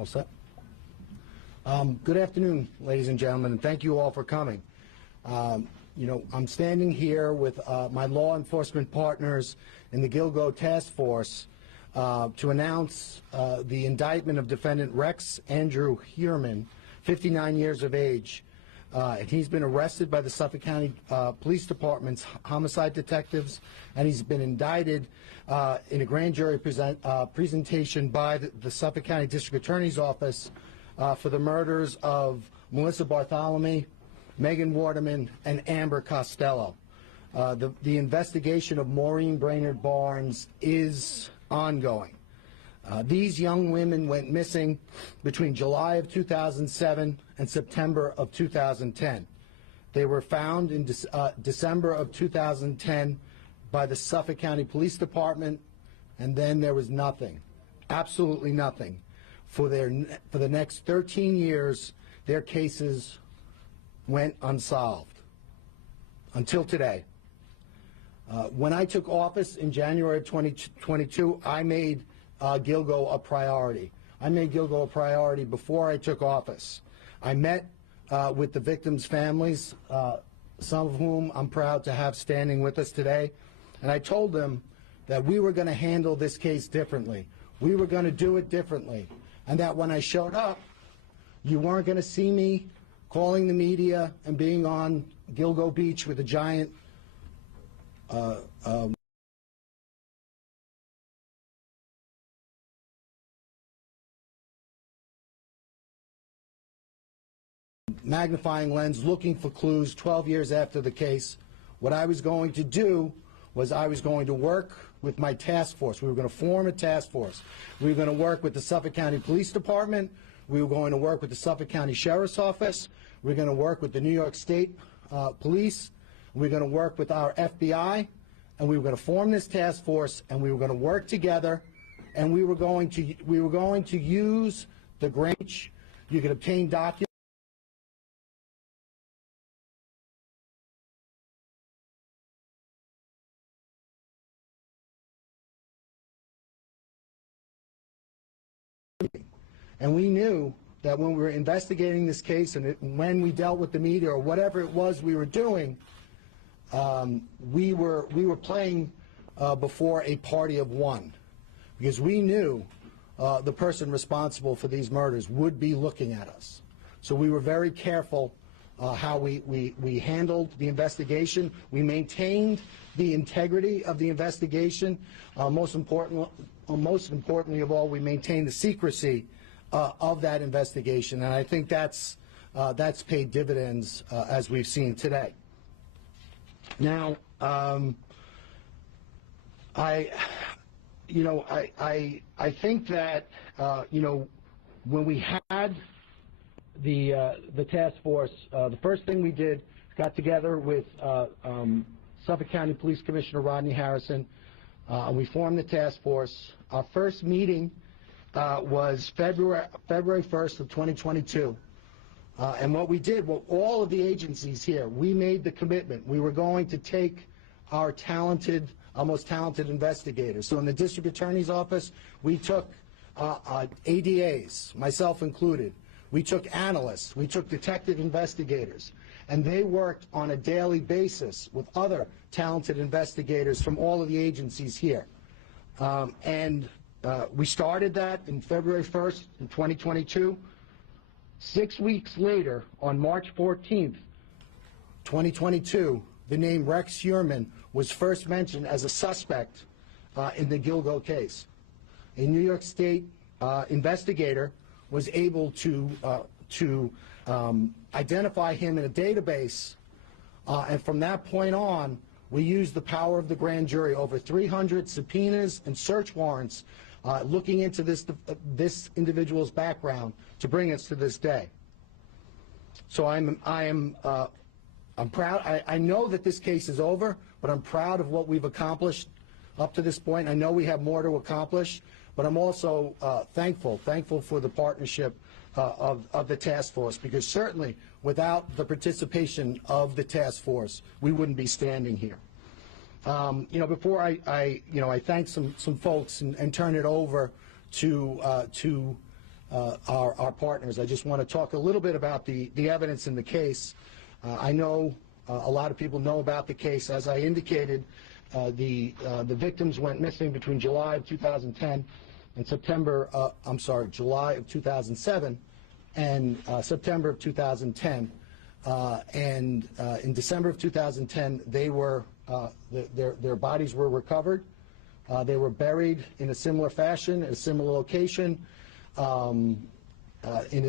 All set? Good afternoon, ladies and gentlemen, and thank you all for coming. I'm standing here with my law enforcement partners in the Gilgo Task Force to announce the indictment of defendant Rex Andrew Heuermann, 59 years of age. And he's been arrested by the Suffolk County Police Department's homicide detectives, and he's been indicted in a grand jury presentation by the Suffolk County District Attorney's Office for the murders of Melissa Bartholomew, Megan Waterman, and Amber Costello. The investigation of Maureen Brainerd Barnes is ongoing. These young women went missing between July of 2007 and September of 2010. They were found in December of 2010 by the Suffolk County Police Department, and then there was nothing, absolutely nothing. For the next 13 years, their cases went unsolved until today. When I took office in January of 2022, I made Gilgo a priority. I made Gilgo a priority before I took office. I met with the victims' families, some of whom I'm proud to have standing with us today, and I told them that we were going to handle this case differently. We were going to do it differently, and that when I showed up, you weren't going to see me calling the media and being on Gilgo Beach with a giant magnifying lens looking for clues 12 years after the case. What I was going to do was I was going to work with my task force. We were going to form a task force. We were going to work with the Suffolk County Police Department. We were going to work with the Suffolk County Sheriff's Office. We were going to work with the New York State Police. We were going to work with our FBI. And we were going to form this task force, and we were going to work together, and we were going to use the Grange. You could obtain documents. And we knew that when we were investigating this case and when we dealt with the media or whatever it was we were doing, we were playing before a party of one, because we knew the person responsible for these murders would be looking at us. So we were very careful how we handled the investigation. We maintained the integrity of the investigation. Most importantly of all, we maintained the secrecy of that investigation, and I think that's paid dividends as we've seen today. Now, I think that when we had the task force, the first thing we did, got together with Suffolk County Police Commissioner Rodney Harrison, and we formed the task force. Our first meeting was February 1st of 2022. And what we did, well, all of the agencies here, we made the commitment. We were going to take our most talented investigators. So in the District Attorney's Office, we took ADAs, myself included. We took analysts. We took detective investigators. And they worked on a daily basis with other talented investigators from all of the agencies here. We started that in February 1st in 2022. 6 weeks later, on March 14th, 2022, the name Rex Heuermann was first mentioned as a suspect in the Gilgo case. A New York State investigator was able to identify him in a database, and from that point on, we used the power of the grand jury, over 300 subpoenas and search warrants looking into this individual's background to bring us to this day. So I'm proud. I know that this case is over, but I'm proud of what we've accomplished up to this point. I know we have more to accomplish, but I'm also thankful for the partnership of the task force, because certainly without the participation of the task force, we wouldn't be standing here. Before I thank some folks and turn it over to our partners. I just want to talk a little bit about the evidence in the case. I know a lot of people know about the case. As I indicated, the victims went missing between July of 2010 and July of 2007 and September of 2010. And in December of 2010, their bodies were recovered. They were buried in a similar fashion, at a similar location, in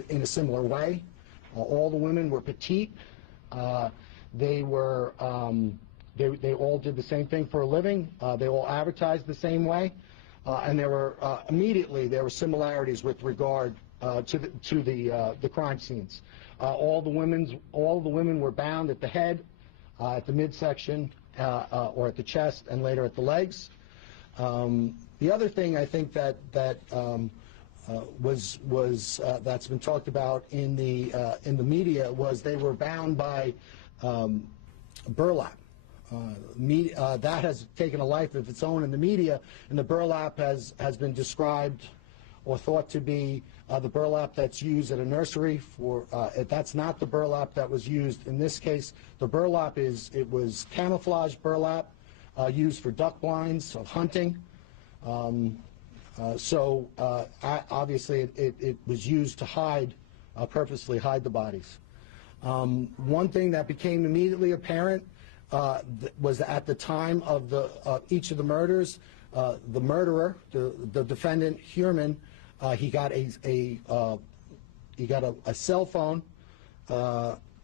a similar way. All the women were petite. They all did the same thing for a living. They all advertised the same way, and there were immediately similarities with regard to the crime scenes. All the women were bound at the head, at the midsection, or at the chest, and later at the legs. The other thing I think that that's been talked about in the media was they were bound by burlap. That has taken a life of its own in the media, and the burlap has been described or thought to be the burlap that's used at a nursery for. That's not the burlap that was used in this case. The burlap was camouflage burlap used for duck blinds of hunting. Obviously it was used to purposely hide the bodies. One thing that became immediately apparent was at the time of each of the murders, the murderer, the defendant Heuermann, he got a cell phone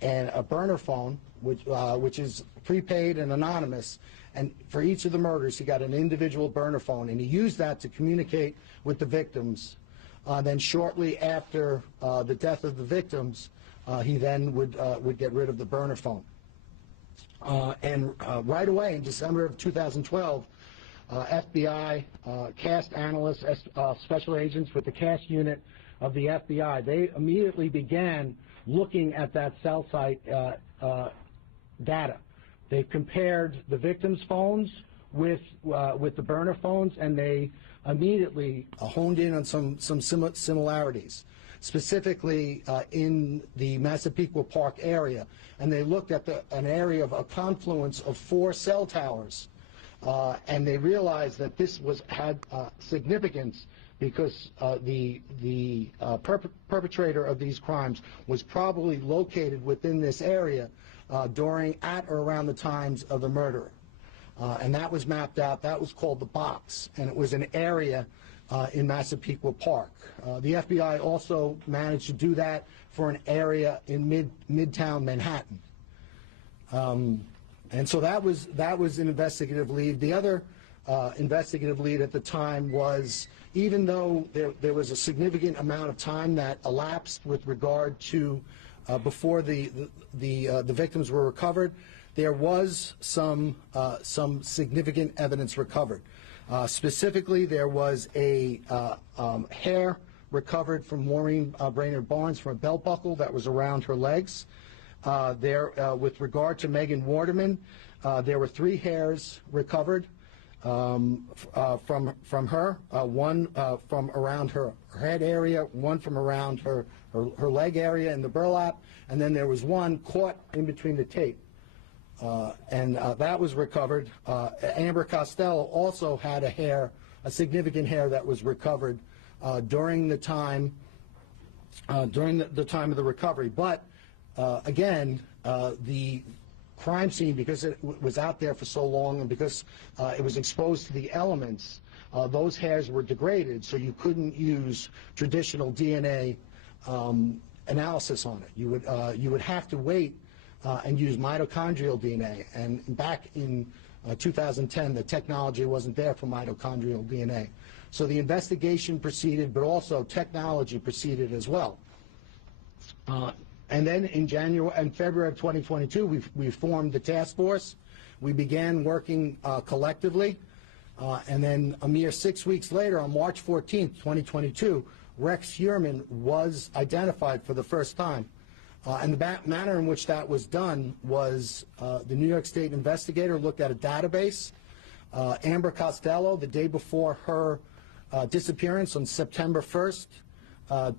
and a burner phone, which is prepaid and anonymous. And for each of the murders, he got an individual burner phone, and he used that to communicate with the victims. Then shortly after the death of the victims, he then would get rid of the burner phone. And right away in December of 2012, FBI CAST analysts, special agents with the CAST unit of the FBI, they immediately began looking at that cell site data. They compared the victims' phones with the burner phones, and they immediately honed in on some similarities, specifically in the Massapequa Park area. And they looked at an area of a confluence of 4 cell towers, and they realized that this had significance because the perpetrator of these crimes was probably located within this area at or around the times of the murder. And that was mapped out. That was called the box, and it was an area in Massapequa Park. The FBI also managed to do that for an area in Midtown Manhattan. And so that was an investigative lead. The other investigative lead at the time was, even though there was a significant amount of time that elapsed with regard to before the victims were recovered, there was some significant evidence recovered. Specifically, there was a hair recovered from Maureen Brainerd Barnes from a belt buckle that was around her legs. With regard to Megan Waterman, there were 3 hairs recovered from her, one from around her head area, one from around her leg area in the burlap, and then there was one caught in between the tape. And that was recovered. Amber Costello also had a significant hair that was recovered during the time of the recovery. But again, the crime scene, because it was out there for so long and because it was exposed to the elements, those hairs were degraded, so you couldn't use traditional DNA analysis on it. You would have to wait and use mitochondrial DNA. And back in 2010, the technology wasn't there for mitochondrial DNA. So the investigation proceeded, but also technology proceeded as well. And then in January and February of 2022, we formed the task force. We began working collectively. And then a mere 6 weeks later, on March 14th, 2022, Rex Heuermann was identified for the first time. And the manner in which that was done was the New York State investigator looked at a database. Amber Costello, the day before her disappearance on September 1st,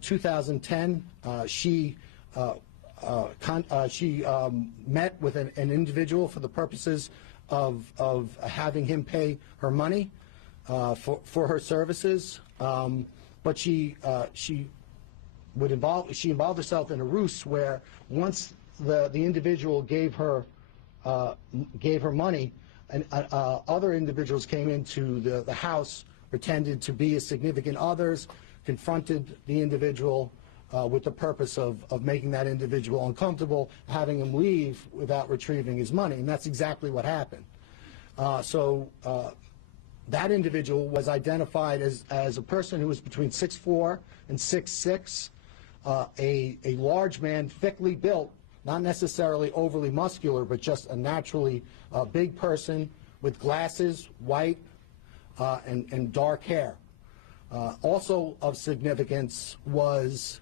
2010, she met with an individual for the purposes of having him pay her money for her services, but she involved herself in a ruse where once the individual gave her money, and other individuals came into the house, pretended to be significant others, confronted the individual with the purpose of making that individual uncomfortable, having him leave without retrieving his money, and that's exactly what happened. That individual was identified as a person who was between 6'4" and 6'6", a large man, thickly built, not necessarily overly muscular, but just a naturally big person with glasses, white, and dark hair. Also of significance was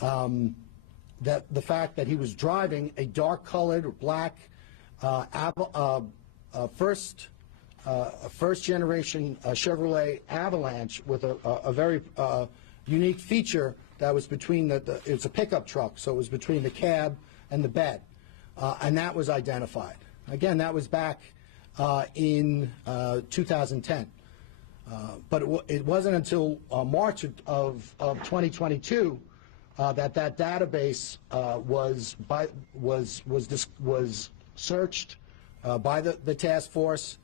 that the fact that he was driving a dark-colored black first-generation Chevrolet Avalanche with a very unique feature that was between it's a pickup truck, so it was between the cab and the bed, and that was identified. Again, that was back in 2010. But it wasn't until March of 2022 that database was searched by the task force,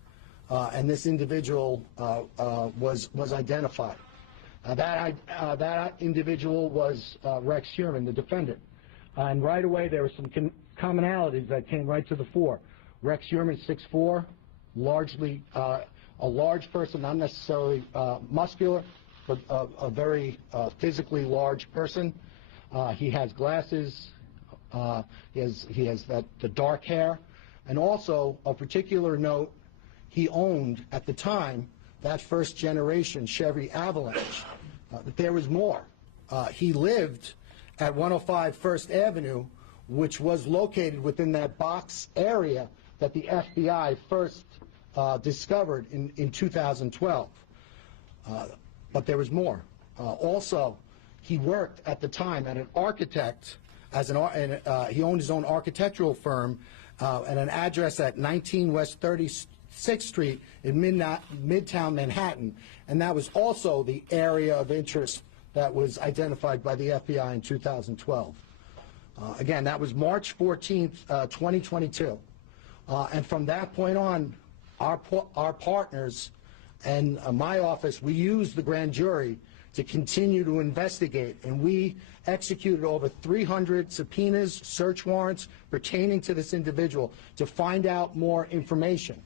and this individual was identified. That individual was Rex Heuermann, the defendant. And right away there were some commonalities that came right to the fore. Rex Heuermann, 6'4", largely a large person, not necessarily muscular, but a very physically large person. He has glasses. He has the dark hair, and also of particular note, he owned at the time that first generation Chevy Avalanche. But there was more. He lived at 105 First Avenue, which was located within that box area that the FBI first discovered in 2012. But there was more. Also, he worked at the time at an architect, he owned his own architectural firm at an address at 19 West 36th Street in Midtown Manhattan, and that was also the area of interest that was identified by the FBI in 2012. Again, that was March 14th, 2022. And from that point on, our partners and my office, we used the grand jury to continue to investigate, and we executed over 300 subpoenas, search warrants pertaining to this individual to find out more information.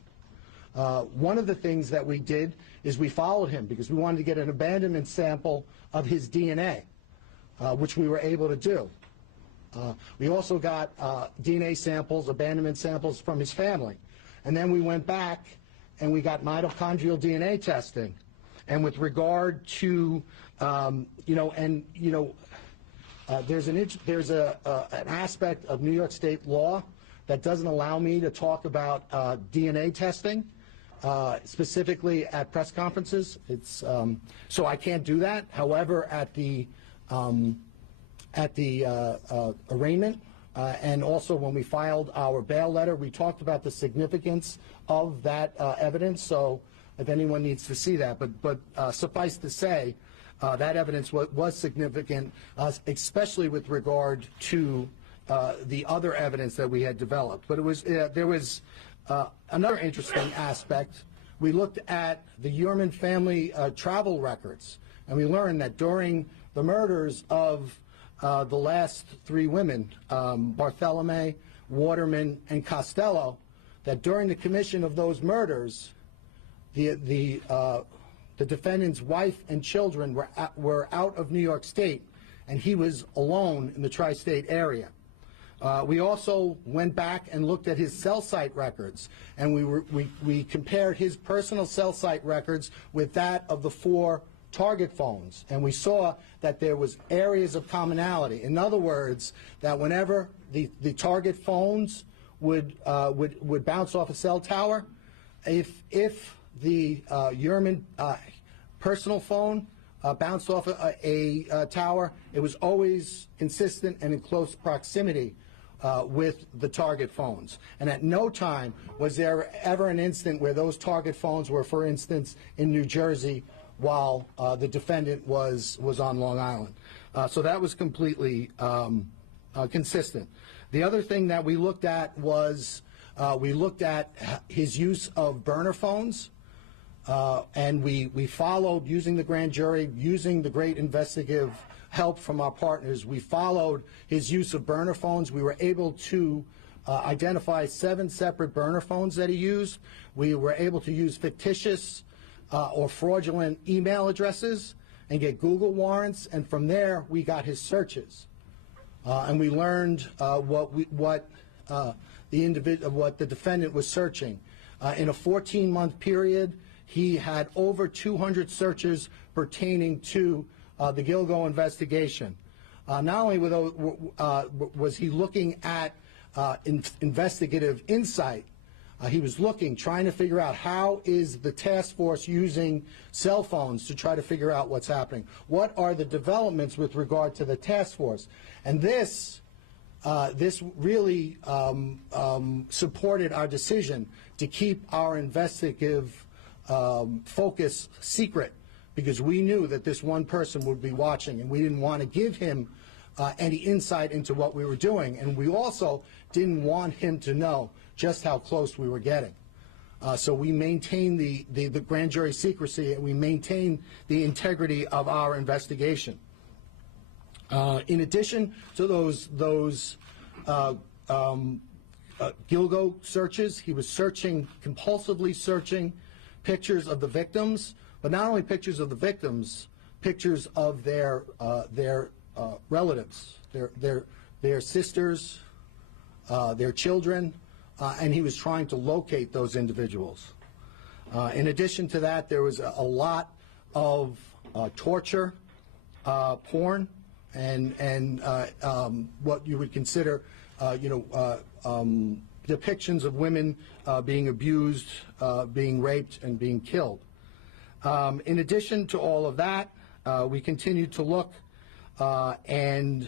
One of the things that we did is we followed him because we wanted to get an abandonment sample of his DNA, which we were able to do. We also got DNA samples, abandonment samples from his family. And then we went back and we got mitochondrial DNA testing. And with regard to, there's an aspect of New York State law that doesn't allow me to talk about DNA testing, specifically at press conferences. It's so I can't do that. However, at the arraignment and also when we filed our bail letter, we talked about the significance of that evidence. So if anyone needs to see that, but suffice to say, that evidence was significant, especially with regard to the other evidence that we had developed. But it was there was another interesting aspect. We looked at the Heuermann family travel records, and we learned that during the murders of the last three women, Bartholomew, Waterman, and Costello, that during the commission of those murders, the defendant's wife and children were out of New York State, and he was alone in the tri-state area. We also went back and looked at his cell site records, and we compared his personal cell site records with that of the 4 target phones, and we saw that there was areas of commonality. In other words, that whenever the target phones would bounce off a cell tower, if the Heuermann personal phone bounced off a tower, it was always consistent and in close proximity with the target phones. And at no time was there ever an instant where those target phones were, for instance, in New Jersey while the defendant was on Long Island. So that was completely consistent. The other thing that we looked at was we looked at his use of burner phones, and we followed, using the grand jury, using the great investigative help from our partners, we followed his use of burner phones. We were able to identify 7 separate burner phones that he used. We were able to use fictitious or fraudulent email addresses and get Google warrants, and from there we got his searches. And we learned what the defendant was searching. In a 14-month period, he had over 200 searches pertaining to the Gilgo investigation. Not only was he looking at investigative insight, he was trying to figure out how is the task force using cell phones to try to figure out what's happening. What are the developments with regard to the task force? And this really supported our decision to keep our investigative focus secret, because we knew that this one person would be watching, and we didn't want to give him any insight into what we were doing. And we also didn't want him to know just how close we were getting. So we maintained the grand jury secrecy, and we maintained the integrity of our investigation. In addition to those Gilgo searches, he was compulsively searching pictures of the victims, but not only pictures of the victims, pictures of their relatives, their sisters, their children, and he was trying to locate those individuals. In addition to that, there was a lot of torture, porn, and what you would consider, depictions of women being abused, being raped, and being killed. In addition to all of that, we continued to look, and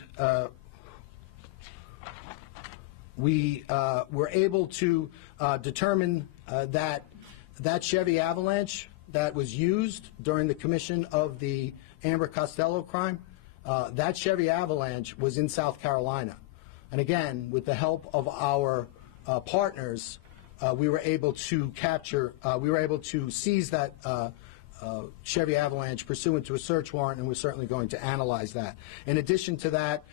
we were able to determine that Chevy Avalanche that was used during the commission of the Amber Costello crime, that Chevy Avalanche was in South Carolina. And again, with the help of our partners, we were able to seize that Chevy Avalanche pursuant to a search warrant, and we're certainly going to analyze that. In addition to that,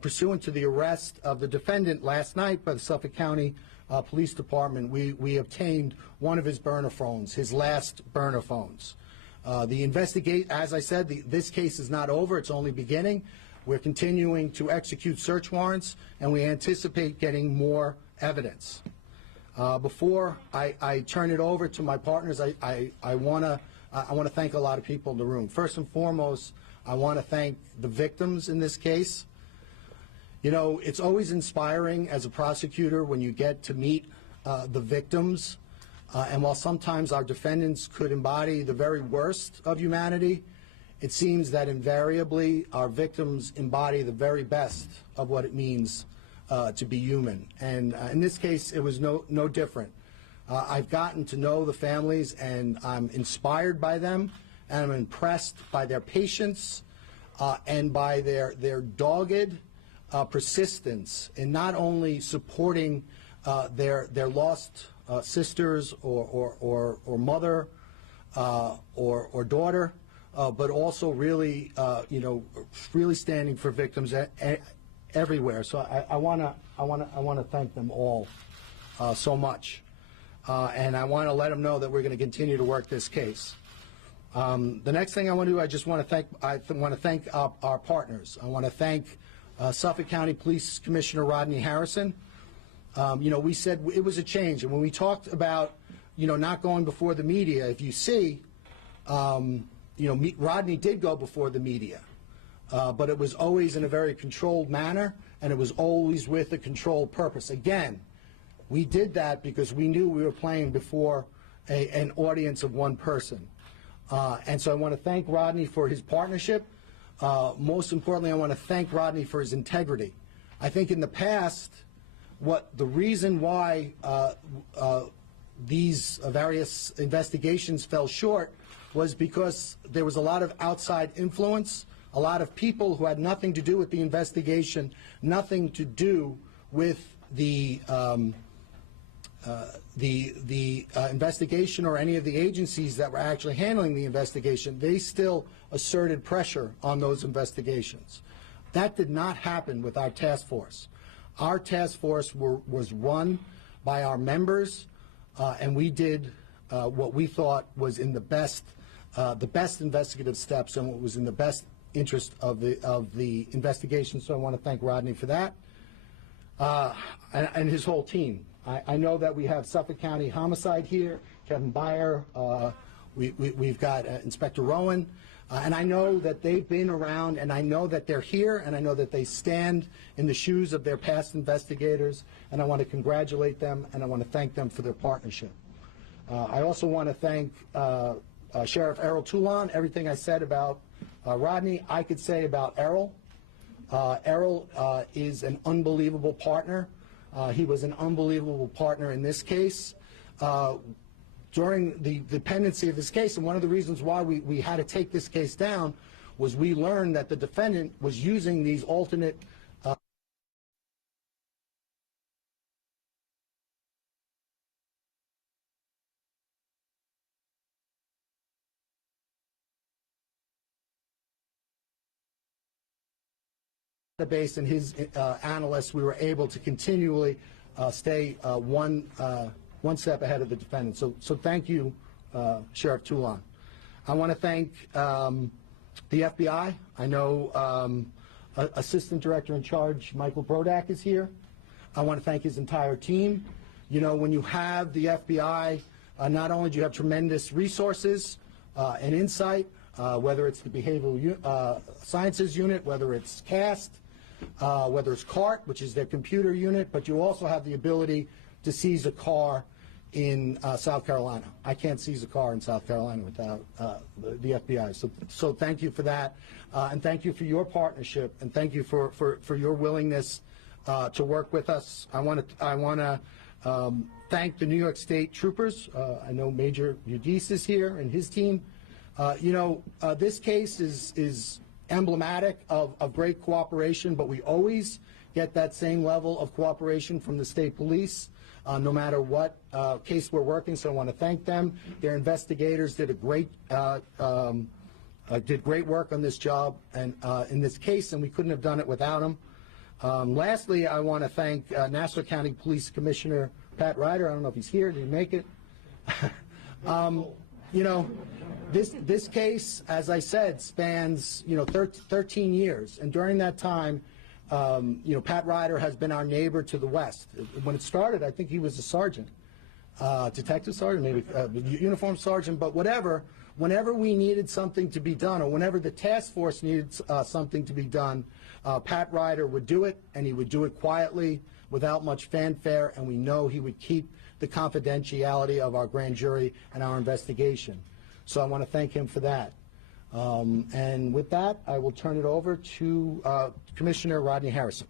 pursuant to the arrest of the defendant last night by the Suffolk County Police Department, we obtained one of his burner phones, his last burner phones. As I said, this case is not over, it's only beginning. We're continuing to execute search warrants, and we anticipate getting more evidence. Before I turn it over to my partners, I want to thank a lot of people in the room. First and foremost, I want to thank the victims in this case. You know, it's always inspiring as a prosecutor when you get to meet the victims. And while sometimes our defendants could embody the very worst of humanity, it seems that invariably our victims embody the very best of what it means to be human. And in this case, it was no different. I've gotten to know the families, and I'm inspired by them, and I'm impressed by their patience and by their dogged persistence in not only supporting their lost sisters or mother or daughter, but also really, really standing for victims everywhere. So I want to thank them all so much, and I want to let them know that we're going to continue to work this case. The next thing I want to do, I want to thank our partners. I want to thank Suffolk County Police Commissioner Rodney Harrison. We said it was a change, and when we talked about, not going before the media, if you see, Rodney did go before the media, but it was always in a very controlled manner, and it was always with a controlled purpose. Again, we did that because we knew we were playing before an audience of one person. And so I want to thank Rodney for his partnership. Most importantly, I want to thank Rodney for his integrity. I think in the past, the reason why these various investigations fell short was because there was a lot of outside influence, a lot of people who had nothing to do with the investigation, nothing to do with the investigation or any of the agencies that were actually handling the investigation. They still asserted pressure on those investigations. That did not happen with our task force. Our task force was run by our members, and we did what we thought was in the best investigative steps and what was in the best interest of the investigation. So I want to thank Rodney for that, and his whole team. I know that we have Suffolk County Homicide here, Kevin Byer. We've got Inspector Rowan. And I know that they've been around, and I know that they're here, and I know that they stand in the shoes of their past investigators, and I want to congratulate them, and I want to thank them for their partnership. I also want to thank Sheriff Errol Toulon. Everything I said about Rodney, I could say about Errol. Errol is an unbelievable partner. He was an unbelievable partner in this case. During the pendency of this case, and one of the reasons why we had to take this case down was we learned that the defendant was using these alternate database, and his analysts. We were able to continually stay one step ahead of the defendant. So thank you, Sheriff Toulon. I want to thank the FBI. I know Assistant Director in Charge Michael Brodak is here. I want to thank his entire team. You know, when you have the FBI, not only do you have tremendous resources and insight, whether it's the Behavioral Sciences Unit, whether it's CAST, whether it's CART, which is their computer unit, but you also have the ability to seize a car in South Carolina. I can't seize a car in South Carolina without the FBI. So thank you for that, and thank you for your partnership, and thank you for your willingness to work with us. I want to thank the New York State troopers. I know Major Udis is here and his team. You know, this case is emblematic of great cooperation, but we always get that same level of cooperation from the state police, no matter what case we're working. So I want to thank them. Their investigators did great work on this job and in this case, and we couldn't have done it without them. Lastly, I want to thank Nassau County Police Commissioner Pat Ryder. I don't know if he's here. Did he make it? You know, this case, as I said, spans 13 years, and during that time, Pat Ryder has been our neighbor to the west. When it started, I think he was a sergeant, detective sergeant, maybe uniform sergeant, but whatever. Whenever we needed something to be done, or whenever the task force needed something to be done, Pat Ryder would do it, and he would do it quietly, without much fanfare, and we know he would keep the confidentiality of our grand jury and our investigation. So I want to thank him for that. And with that, I will turn it over to Commissioner Rodney Harrison.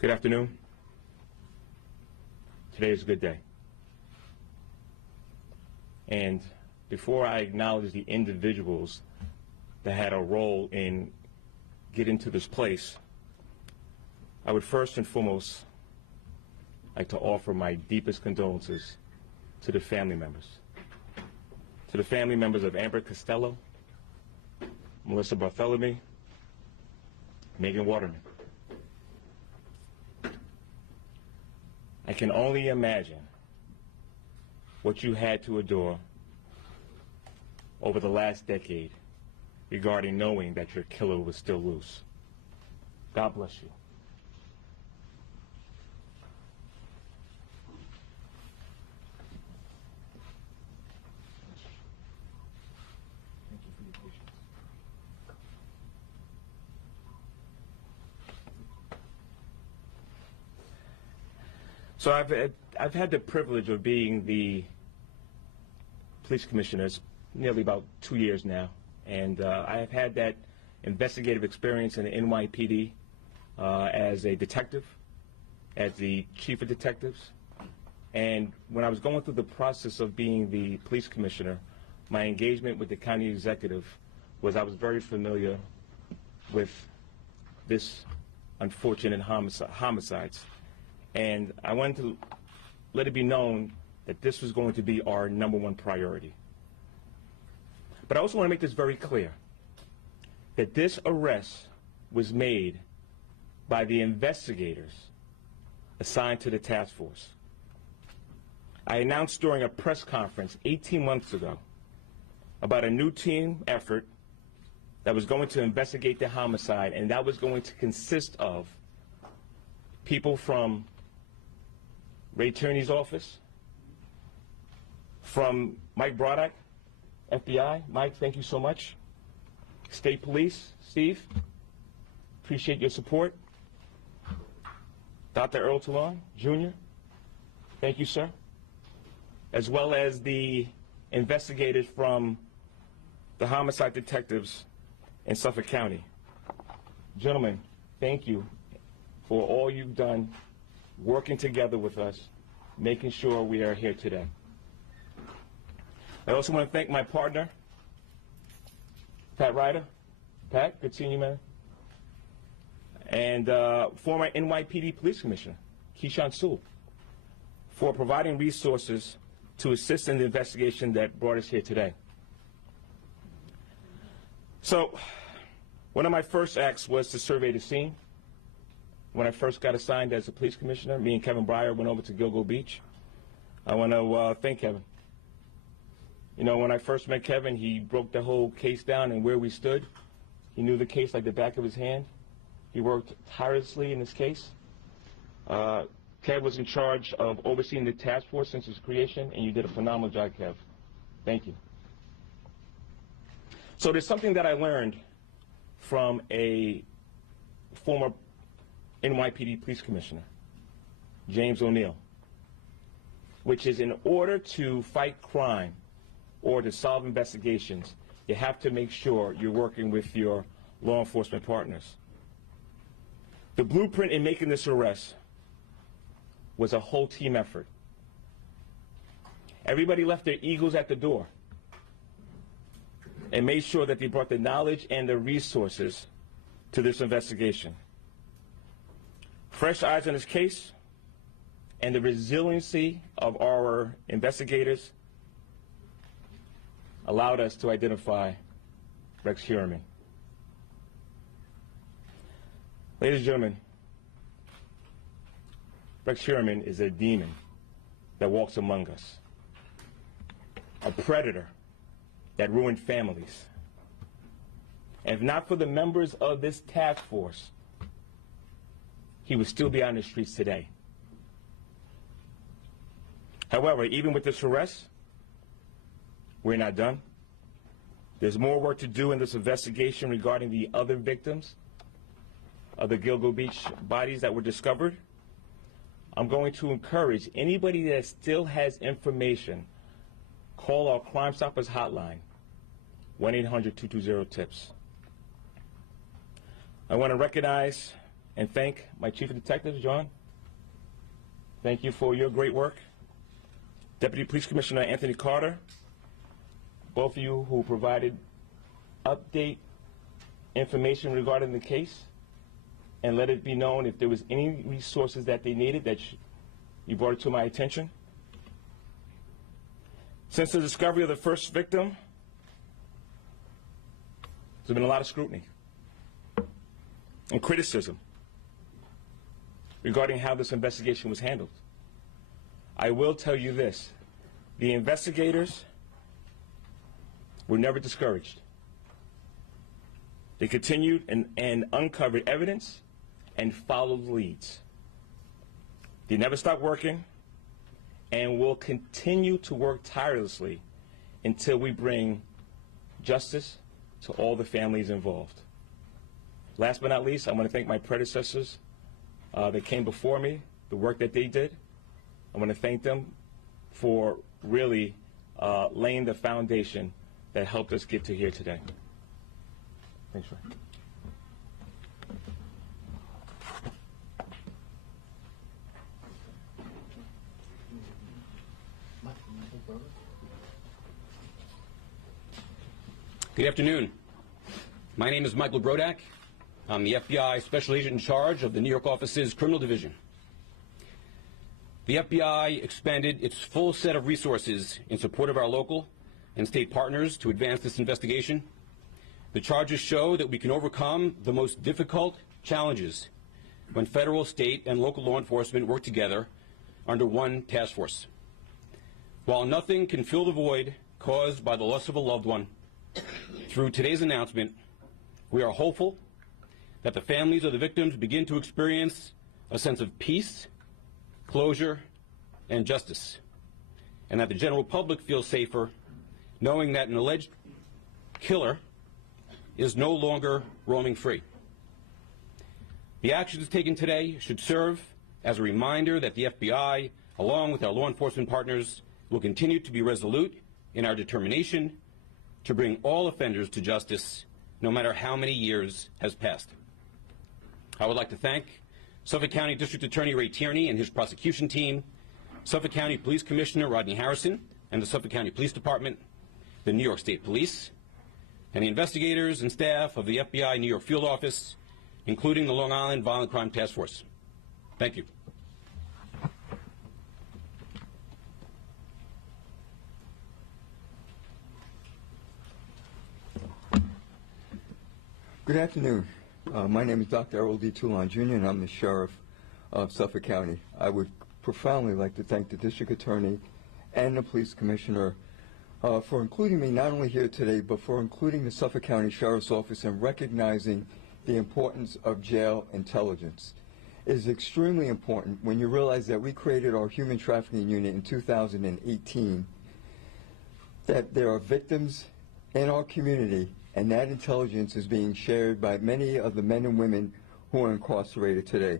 Good afternoon. Today is a good day. And before I acknowledge the individuals that had a role in getting to this place, I would first and foremost like to offer my deepest condolences to the family members. To the family members of Amber Costello, Melissa Bartholomew, Megan Waterman. I can only imagine what you had to endure over the last decade regarding knowing that your killer was still loose. God bless you. So I've had the privilege of being the police commissioner nearly about 2 years now, and I have had that investigative experience in the NYPD as a detective, as the chief of detectives, and when I was going through the process of being the police commissioner, my engagement with the county executive was I was very familiar with this unfortunate homicides. And I wanted to let it be known that this was going to be our #1 priority. But I also want to make this very clear, that this arrest was made by the investigators assigned to the task force. I announced during a press conference 18 months ago about a new team effort that was going to investigate the homicide, and that was going to consist of people from Ray Tierney's office, from Mike Broddock, FBI. Mike, thank you so much. State Police, Steve, appreciate your support. Dr. Earl Talon, Jr., thank you, sir. As well as the investigators from the homicide detectives in Suffolk County. Gentlemen, thank you for all you've done, working together with us, making sure we are here today. I also want to thank my partner, Pat Ryder. Pat, good seeing you, man. And former NYPD Police Commissioner, Keyshawn Sewell, for providing resources to assist in the investigation that brought us here today. So, one of my first acts was to survey the scene. When I first got assigned as a police commissioner, me and Kevin Breyer went over to Gilgo Beach. I want to thank Kevin. You know, when I first met Kevin, he broke the whole case down and where we stood. He knew the case like the back of his hand. He worked tirelessly in this case. Kev was in charge of overseeing the task force since its creation, and you did a phenomenal job, Kev. Thank you. So there's something that I learned from a former NYPD police commissioner, James O'Neill, which is in order to fight crime or to solve investigations, you have to make sure you're working with your law enforcement partners. The blueprint in making this arrest was a whole team effort. Everybody left their egos at the door and made sure that they brought the knowledge and the resources to this investigation. Fresh eyes on this case and the resiliency of our investigators allowed us to identify Rex Heuermann. Ladies and gentlemen, Rex Heuermann is a demon that walks among us, a predator that ruined families. And if not for the members of this task force, he would still be on the streets today. However, even with this arrest, we're not done. There's more work to do in this investigation regarding the other victims of the Gilgo Beach bodies that were discovered. I'm going to encourage anybody that still has information, call our Crime Stoppers hotline, 1-800-220-TIPS. I want to recognize and thank my Chief of Detectives, John. Thank you for your great work. Deputy Police Commissioner Anthony Carter, both of you who provided update information regarding the case and let it be known if there was any resources that they needed that you brought it to my attention. Since the discovery of the first victim, there's been a lot of scrutiny and criticism regarding how this investigation was handled. I will tell you this, the investigators were never discouraged. They continued and uncovered evidence and followed leads. They never stopped working and will continue to work tirelessly until we bring justice to all the families involved. Last but not least, I want to thank my predecessors that came before me, the work that they did. I want to thank them for really laying the foundation that helped us get to here today. Thanks, Ray. Good afternoon. My name is Michael Brodak. I'm the FBI Special Agent in charge of the New York office's Criminal Division. The FBI expended its full set of resources in support of our local and state partners to advance this investigation. The charges show that we can overcome the most difficult challenges when federal, state, and local law enforcement work together under one task force. While nothing can fill the void caused by the loss of a loved one, through today's announcement, we are hopeful that the families of the victims begin to experience a sense of peace, closure, and justice, and that the general public feels safer knowing that an alleged killer is no longer roaming free. The actions taken today should serve as a reminder that the FBI, along with our law enforcement partners, will continue to be resolute in our determination to bring all offenders to justice, no matter how many years has passed. I would like to thank Suffolk County District Attorney Ray Tierney and his prosecution team, Suffolk County Police Commissioner Rodney Harrison and the Suffolk County Police Department, the New York State Police, and the investigators and staff of the FBI New York Field Office, including the Long Island Violent Crime Task Force. Thank you. Good afternoon. My name is Dr. Errol D. Toulon, Jr., and I'm the Sheriff of Suffolk County. I would profoundly like to thank the District Attorney and the Police Commissioner for including me not only here today, but for including the Suffolk County Sheriff's Office and recognizing the importance of jail intelligence. It is extremely important when you realize that we created our human trafficking unit in 2018, that there are victims in our community, and that intelligence is being shared by many of the men and women who are incarcerated today.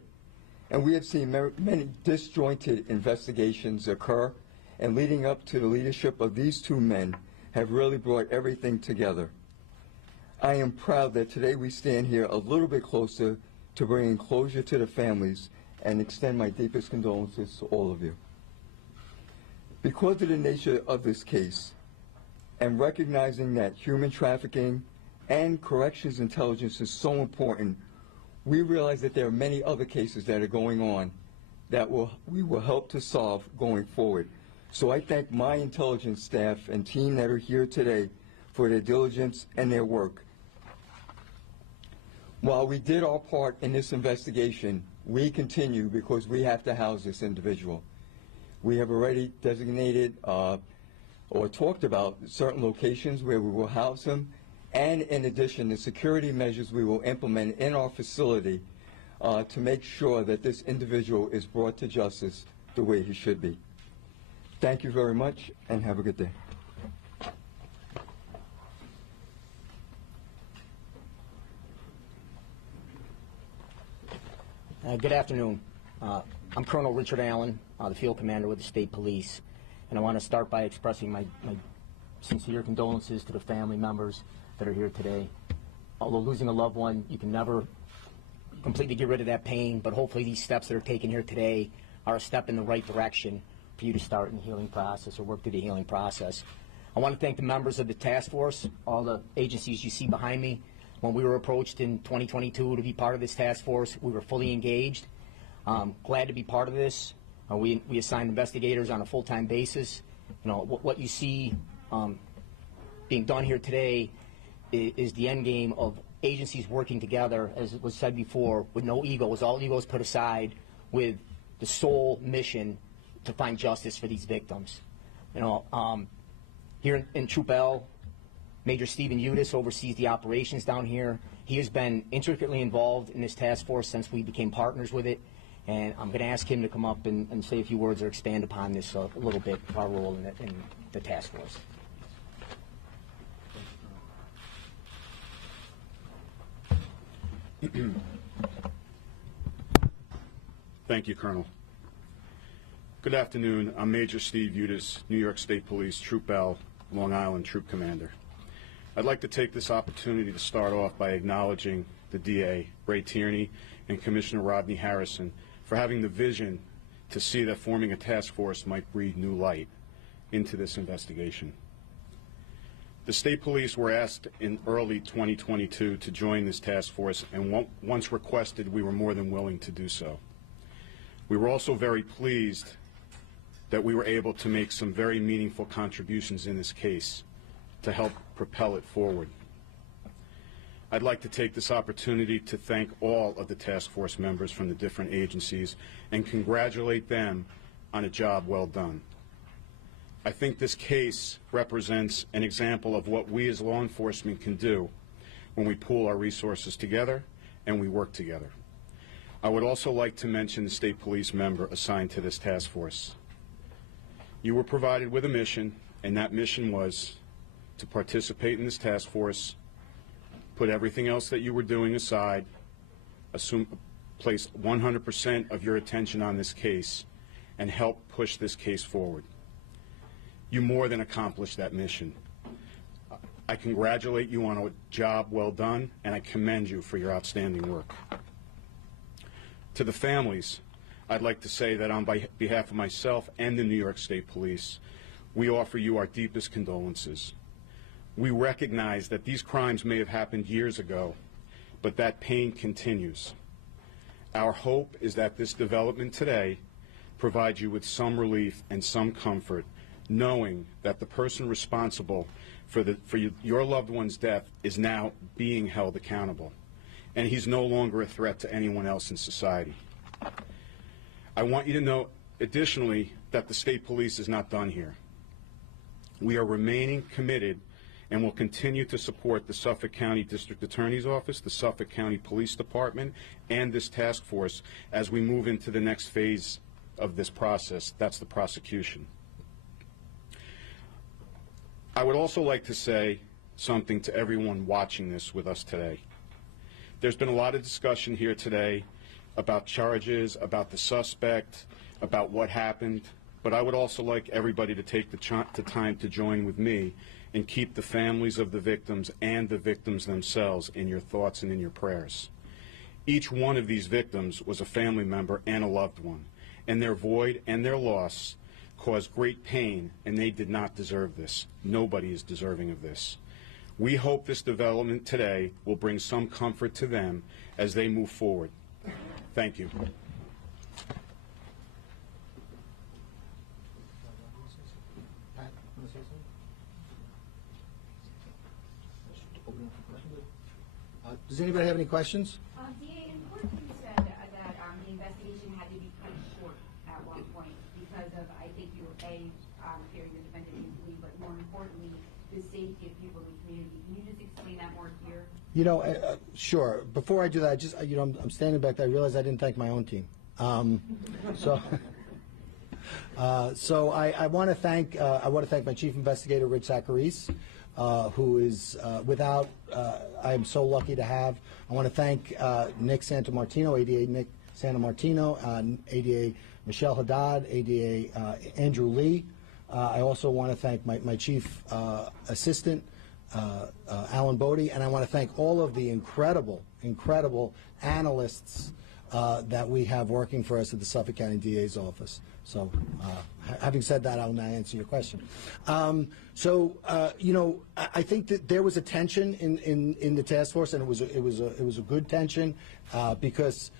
And we have seen many disjointed investigations occur, and leading up to the leadership of these two men have really brought everything together. I am proud that today we stand here a little bit closer to bringing closure to the families and extend my deepest condolences to all of you. Because of the nature of this case, and recognizing that human trafficking and corrections intelligence is so important, we realize that there are many other cases that are going on that we will help to solve going forward. So I thank my intelligence staff and team that are here today for their diligence and their work. While we did our part in this investigation, we continue because we have to house this individual. We have already designated or talked about certain locations where we will house him, and in addition, the security measures we will implement in our facility to make sure that this individual is brought to justice the way he should be. Thank you very much, and have a good day. Good afternoon. I'm Colonel Richard Allen, the field commander with the State Police, and I want to start by expressing my sincere condolences to the family members that are here today. Although losing a loved one, you can never completely get rid of that pain, but hopefully these steps that are taken here today are a step in the right direction for you to start in the healing process or work through the healing process. I want to thank the members of the task force, all the agencies you see behind me. When we were approached in 2022 to be part of this task force, we were fully engaged. Glad to be part of this. We assigned investigators on a full-time basis. You know, what you see being done here today is the end game of agencies working together, as was said before, with no egos, all egos put aside, with the sole mission to find justice for these victims. You know, here in Troop L, Major Stephen Udis oversees the operations down here. He has been intricately involved in this task force since we became partners with it, and I'm going to ask him to come up and say a few words or expand upon this a little bit, our role in the task force. Thank you, Colonel. Good afternoon. I'm Major Steve Udis, New York State Police, Troop L, Long Island Troop Commander. I'd like to take this opportunity to start off by acknowledging the DA, Ray Tierney, and Commissioner Rodney Harrison for having the vision to see that forming a task force might breathe new light into this investigation. The state police were asked in early 2022 to join this task force, and once requested, we were more than willing to do so. We were also very pleased that we were able to make some very meaningful contributions in this case to help propel it forward. I'd like to take this opportunity to thank all of the task force members from the different agencies and congratulate them on a job well done. I think this case represents an example of what we as law enforcement can do when we pool our resources together and we work together. I would also like to mention the state police member assigned to this task force. You were provided with a mission, and that mission was to participate in this task force, put everything else that you were doing aside, place 100% of your attention on this case, and help push this case forward. You more than accomplished that mission. I congratulate you on a job well done, and I commend you for your outstanding work. To the families, I'd like to say that on behalf of myself and the New York State Police, we offer you our deepest condolences. We recognize that these crimes may have happened years ago, but that pain continues. Our hope is that this development today provides you with some relief and some comfort, knowing that the person responsible for your loved one's death is now being held accountable, and he's no longer a threat to anyone else in society. I want you to know, additionally, that the state police is not done here. We are remaining committed and will continue to support the Suffolk County District Attorney's Office, the Suffolk County Police Department, and this task force as we move into the next phase of this process. That's the prosecution. I would also like to say something to everyone watching this with us today. There's been a lot of discussion here today about charges, about the suspect, about what happened, but I would also like everybody to take the time to join with me and keep the families of the victims and the victims themselves in your thoughts and in your prayers. Each one of these victims was a family member and a loved one, and their void and their loss caused great pain, and they did not deserve this. Nobody is deserving of this. We hope this development today will bring some comfort to them as they move forward. Thank you. Does anybody have any questions? DA, in court you said that the investigation had to be cut short at one point because of, I think you were fearing the defendant to flee, but more importantly, the safety of people in the community. Can you just explain that more here? You know, sure. Before I do that, just I'm standing back there. I realized I didn't thank my own team. So I want to thank my chief investigator, Rich Zacharis, who is I am so lucky to have. I want to thank Nick Santamartino, ADA Nick Santamartino, ADA Michelle Haddad, ADA Andrew Lee. I also want to thank my chief assistant, Alan Bodie, and I want to thank all of the incredible analysts that we have working for us at the Suffolk County DA's office. So, having said that, I'll now answer your question. You know, I think that there was a tension in the task force, and it was a good tension because,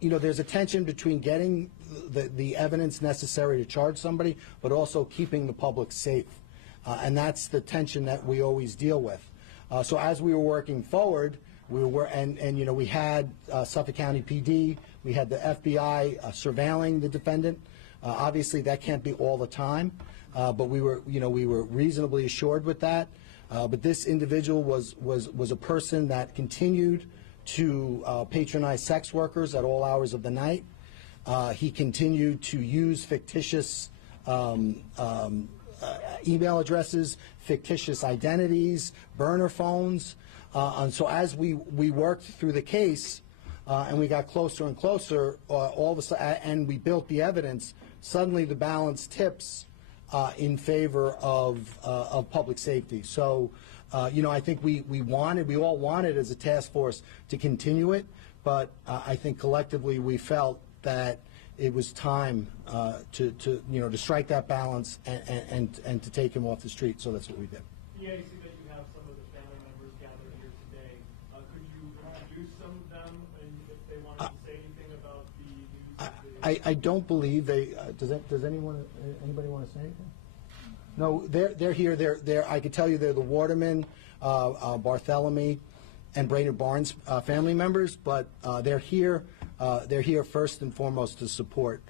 you know, there's a tension between getting the evidence necessary to charge somebody, but also keeping the public safe. And that's the tension that we always deal with. So as we were working forward, and you know, we had Suffolk County PD, we had the FBI surveilling the defendant. Obviously, that can't be all the time, but we were reasonably assured with that. But this individual was a person that continued to patronize sex workers at all hours of the night. He continued to use fictitious email addresses, fictitious identities, burner phones. And so as we worked through the case, and we got closer and closer, all of a sudden, and we built the evidence, suddenly the balance tips in favor of public safety. So, I think we all wanted as a task force to continue it, but I think collectively we felt that it was time to strike that balance and to take him off the street. So that's what we did. Yeah, I see that you have some of the family members gathered here today. Could you introduce some of them, and if they wanted to say anything about the news? I don't believe they. Does anybody want to say anything? No, they're here. They're. I could tell you they're the Waterman, Bartholomew, and Brainerd Barnes family members, but they're here. They're here first and foremost to support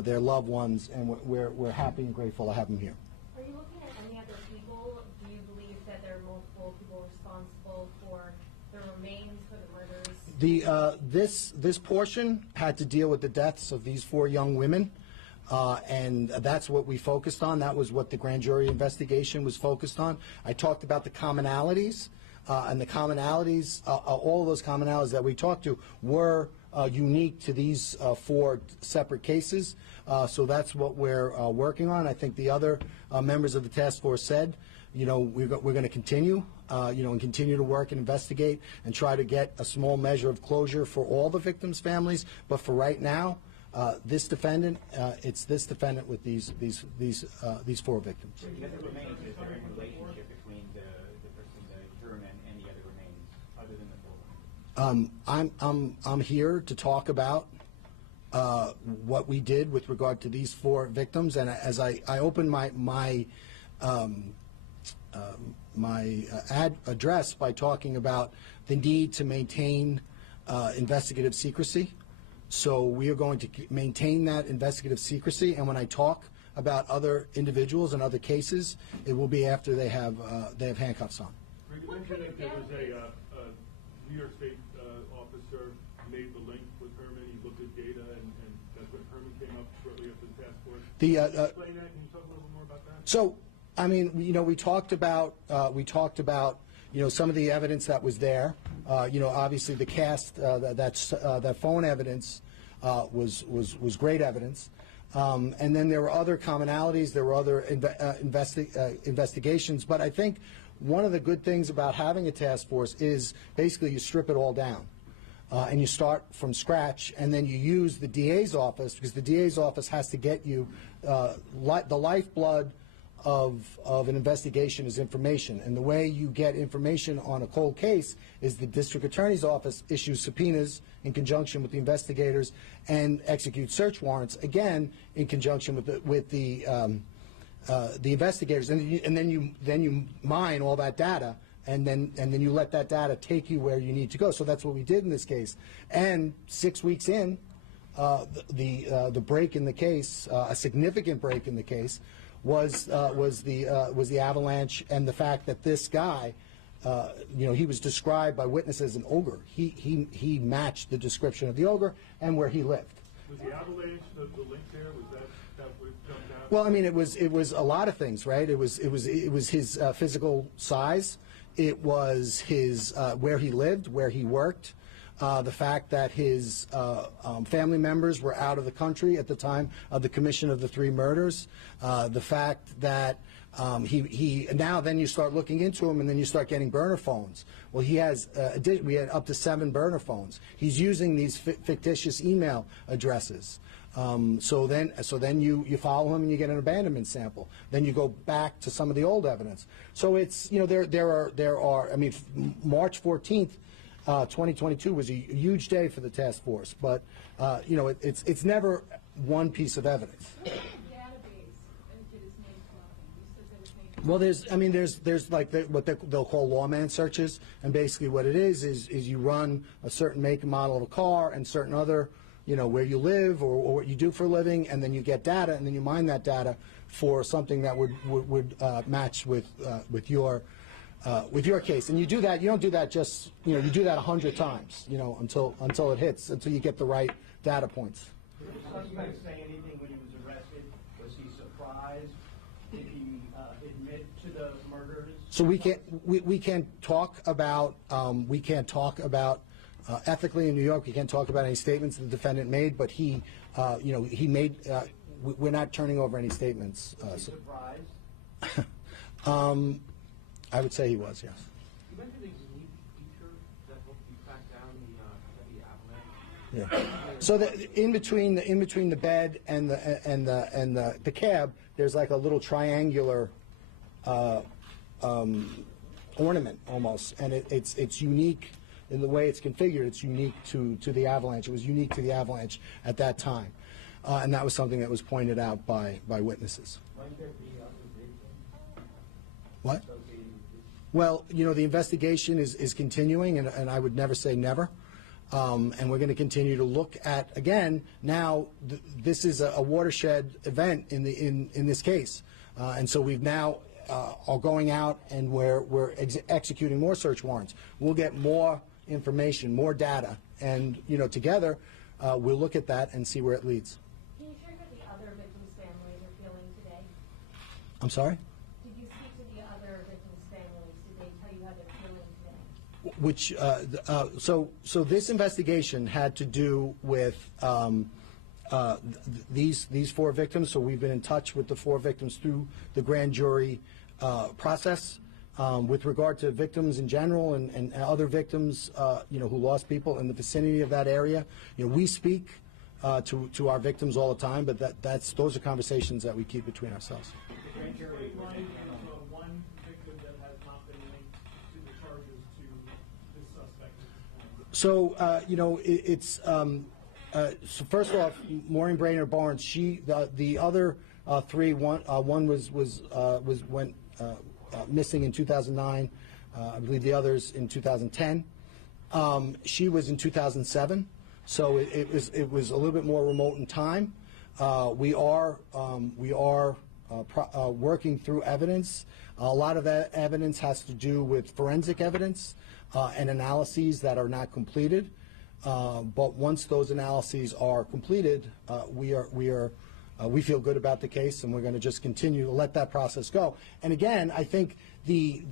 their loved ones, and we're happy and grateful to have them here. Are you looking at any other people? Do you believe that there are multiple people responsible for the remains, for the murders? This portion had to deal with the deaths of these 4 young women. And that's what we focused on. That was what the grand jury investigation was focused on. I talked about the commonalities, and the commonalities, all of those commonalities that we talked to were unique to these 4 separate cases. So that's what we're working on. I think the other members of the task force said, we're going to continue, and continue to work and investigate and try to get a small measure of closure for all the victims' families. But for right now, this defendant, it's this defendant with these 4 victims. The other remains, is there any relationship between the person, the Heuermann, and the other remains, other than the 4 women? I'm here to talk about what we did with regard to these 4 victims, and as I opened my address by talking about the need to maintain investigative secrecy. So we are going to maintain that investigative secrecy, and when I talk about other individuals and other cases, it will be after they have handcuffs on. You mentioned that there was a New York State officer made the link with Heuermann. He looked at data, and that's when Heuermann came up shortly after the task force. Explain that. Can you talk a little bit more about that? So, I mean, we talked about some of the evidence that was there. Obviously the cast, that phone evidence was great evidence. And then there were other commonalities, there were other investigations. But I think one of the good things about having a task force is basically you strip it all down. And you start from scratch, and then you use the DA's office, because the DA's office has to get you the lifeblood of an investigation is information, and the way you get information on a cold case is the district attorney's office issues subpoenas in conjunction with the investigators and execute search warrants, again in conjunction with the investigators, and then you mine all that data, and then you let that data take you where you need to go. So that's what we did in this case. And 6 weeks in, the break in the case, a significant break in the case, was the avalanche and the fact that this guy, he was described by witnesses as an ogre. He matched the description of the ogre and where he lived. Was the avalanche the link there? Was that what jumped out? Well, I mean, it was a lot of things, right? It was his physical size. It was his where he lived, where he worked. The fact that his family members were out of the country at the time of the commission of the 3 murders. The fact that then you start looking into him, and then you start getting burner phones. Well, we had up to 7 burner phones. He's using these fictitious email addresses. So then you follow him and you get an abandonment sample. Then you go back to some of the old evidence. So it's there are I mean, March 14th. 2022 was a huge day for the task force, but it's never one piece of evidence. Well, there's like what they'll call lawman searches, and basically what it is you run a certain make and model of a car and certain other, where you live or what you do for a living, and then you get data, and then you mine that data for something that would match with your case. And you do that. You don't do that just you do that 100 times until it hits, until you get the right data points. Did the suspect say anything when he was arrested? Was he surprised? Did he admit to the murders? So we can't talk about ethically in New York, we can't talk about any statements the defendant made, but he, he made. We're not turning over any statements. Surprised? I would say he was, yes. You mentioned a unique feature that helped you track down the heavy avalanche. Yeah. So in between the bed and the cab, there's like a little triangular ornament almost, and it's unique in the way it's configured. It's unique to the avalanche. It was unique to the avalanche at that time, and that was something that was pointed out by witnesses. Might there be other victims? What? Well, the investigation is continuing, and I would never say never. And we're going to continue to look at, again, now this is a watershed event in this case. And so we've now are going out and we're executing more search warrants. We'll get more information, more data, and together we'll look at that and see where it leads. Can you share what the other victims' families are feeling today? I'm sorry? Did you speak to the other victims' families? Did they tell you how they're feeling today? Which so this investigation had to do with these 4 victims. So we've been in touch with the 4 victims through the grand jury process. With regard to victims in general and other victims, who lost people in the vicinity of that area, we speak to our victims all the time. But those are conversations that we keep between ourselves. The grand jury one victim that has not been linked to the charges to this suspect. So it's so first off, Maureen Brainerd Barnes. The other 3. One went missing in 2009. I believe the others in 2010. She was in 2007. So it was a little bit more remote in time. We are working through evidence. A lot of that evidence has to do with forensic evidence and analyses that are not completed. But once those analyses are completed, we feel good about the case, and we're going to just continue to let that process go. And again, I think the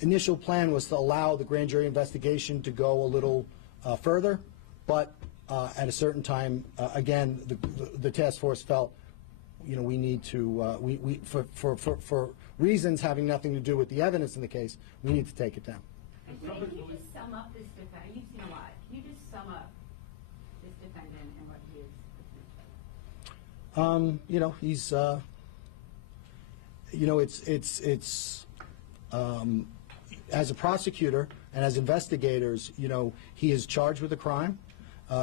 initial plan was to allow the grand jury investigation to go a little further, but at a certain time, again, the task force felt, we need to, for reasons having nothing to do with the evidence in the case, we need to take it down. And can you just sum up this defendant? You've seen a lot. Can you just sum up this defendant and what he is? He's, it's as a prosecutor and as investigators, he is charged with a crime.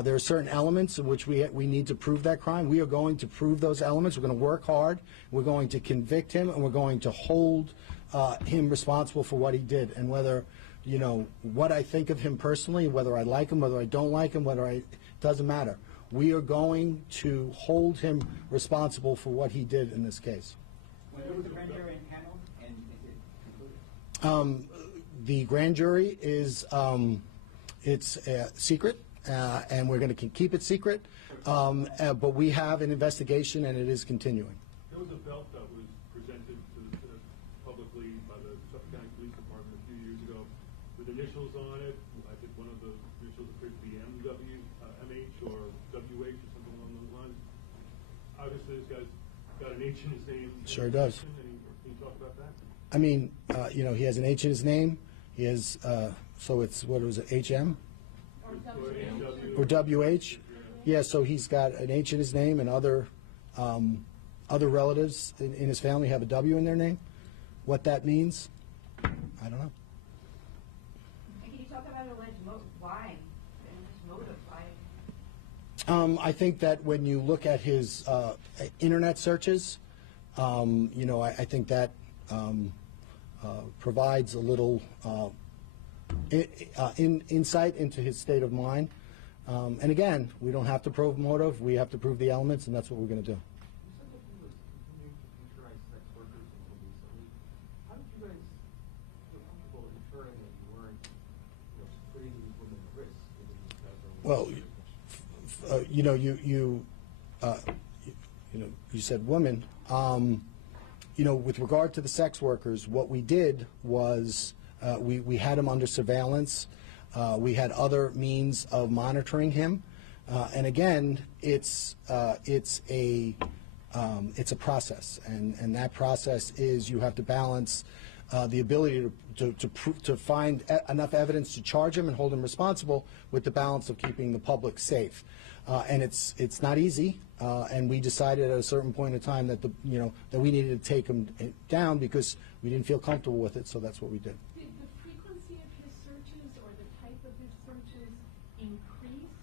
There are certain elements in which we need to prove that crime. We are going to prove those elements. We're going to work hard. We're going to convict him, and we're going to hold him responsible for what he did. And whether, what I think of him personally, whether I like him, whether I don't like him, it doesn't matter. We are going to hold him responsible for what he did in this case. When was the grand jury impaneled, and is it concluded? The grand jury is it's secret, and we're going to keep it secret. But we have an investigation, and it is continuing. There was a belt that was presented publicly by the Suffolk County Police Department a few years ago with initials on it. I think one of the initials appeared to be MH or WH or something along those lines. Obviously, this guy's got an H in his name. Sure does. Can you talk about that? I mean, he has an H in his name. He has, so it's, what was it, HM? Or WH? Yeah, so he's got an H in his name, and other relatives in his family have a W in their name. What that means, I don't know. And can you talk about alleged why? Motive? I think that when you look at his internet searches, I think that provides a little insight into his state of mind. And again, we don't have to prove motive. We have to prove the elements, and that's what we're going to do. You said that he was continuing to computerize sex workers until recently. How did you guys feel comfortable ensuring that you weren't putting these women at risk? Well, you said women. With regard to the sex workers, what we did was We had him under surveillance. We had other means of monitoring him. And again, it's a process, and that process is you have to balance the ability to find enough evidence to charge him and hold him responsible with the balance of keeping the public safe. And it's not easy. And we decided at a certain point in time that that we needed to take him down because we didn't feel comfortable with it. So that's what we did. Did the frequency of his searches or the type of his searches increase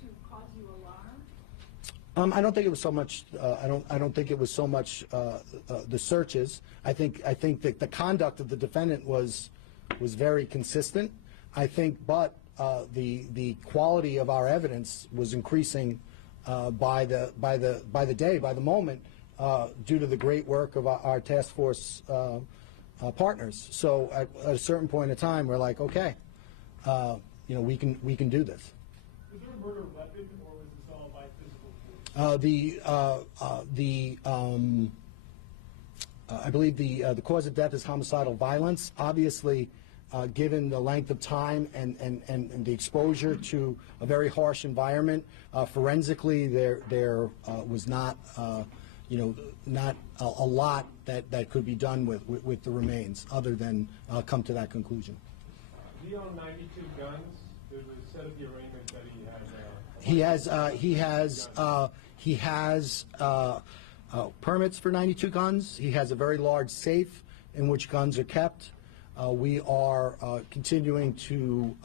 to cause you alarm? I don't think it was so much. I don't think it was so much the searches. I think that the conduct of the defendant was very consistent. I think, but the quality of our evidence was increasing by the day, by the moment, due to the great work of our task force partners. So at a certain point in time, we're like, okay, we can do this. Was there a murder weapon, or was this all by physical force? I believe the cause of death is homicidal violence. Obviously, given the length of time and the exposure to a very harsh environment, forensically there was not not a lot that could be done with the remains, other than come to that conclusion. He owned 92 guns. There was said at the arraignment that he has permits for 92 guns. He has a very large safe in which guns are kept. We are continuing to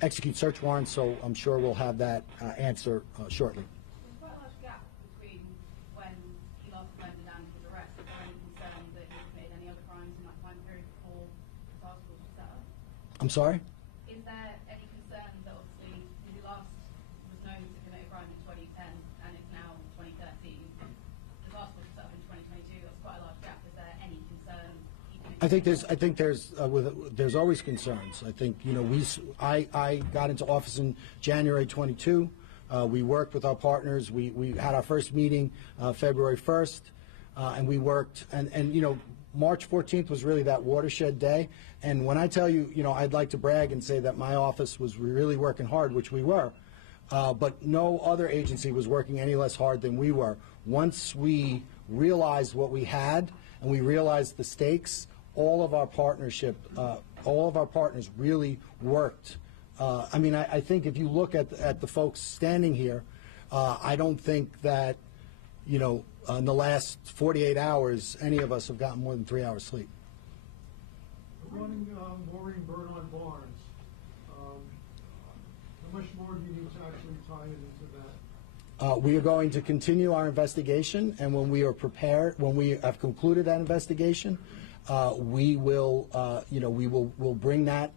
execute search warrants, so I'm sure we'll have that answer shortly. There's quite a large gap between when he last went down to his arrest. Is there any concern that he committed any other crimes in that time period before the task force was set up? I'm sorry? Is there any concern that obviously he last was known to commit a crime in 2010 and it's now 2013? The task force was set up in 2022. That's quite a large gap. Is there any concern? I think there's always concerns. I think I got into office in January 22. We worked with our partners. We had our first meeting February 1st, and we worked. And March 14th was really that watershed day. And when I tell you, I'd like to brag and say that my office was really working hard, which we were. But no other agency was working any less hard than we were. Once we realized what we had and we realized the stakes, all of our partners really worked. I think if you look at the folks standing here, I don't think that, in the last 48 hours, any of us have gotten more than 3 hours sleep. Running Maureen Bernard Barnes, how much more do you need to actually tie it into that? We are going to continue our investigation, and when we are prepared, when we have concluded that investigation, we will, we'll bring that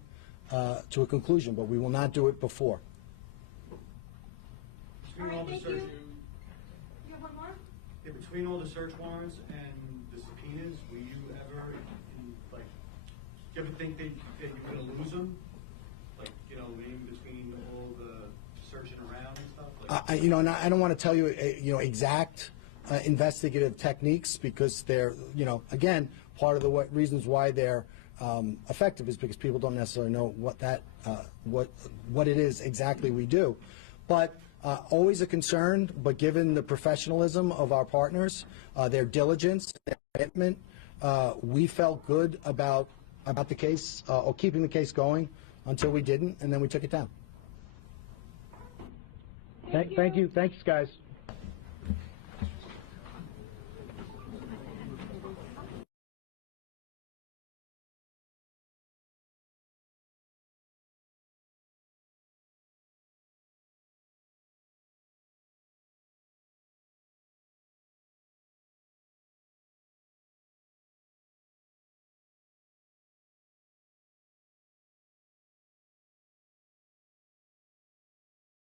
to a conclusion, but we will not do it before. All right, thank you. You have one more? Yeah, between all the search warrants and the subpoenas, will you ever, do you ever think that you're going to lose them? Maybe between all the searching around and stuff? And I don't want to tell you, exact investigative techniques, because they're, again, part of the reasons why they're effective is because people don't necessarily know what it is exactly we do. But always a concern, but given the professionalism of our partners, their diligence, their commitment, we felt good about the case, or keeping the case going until we didn't, and then we took it down. Thank you. Thanks, guys.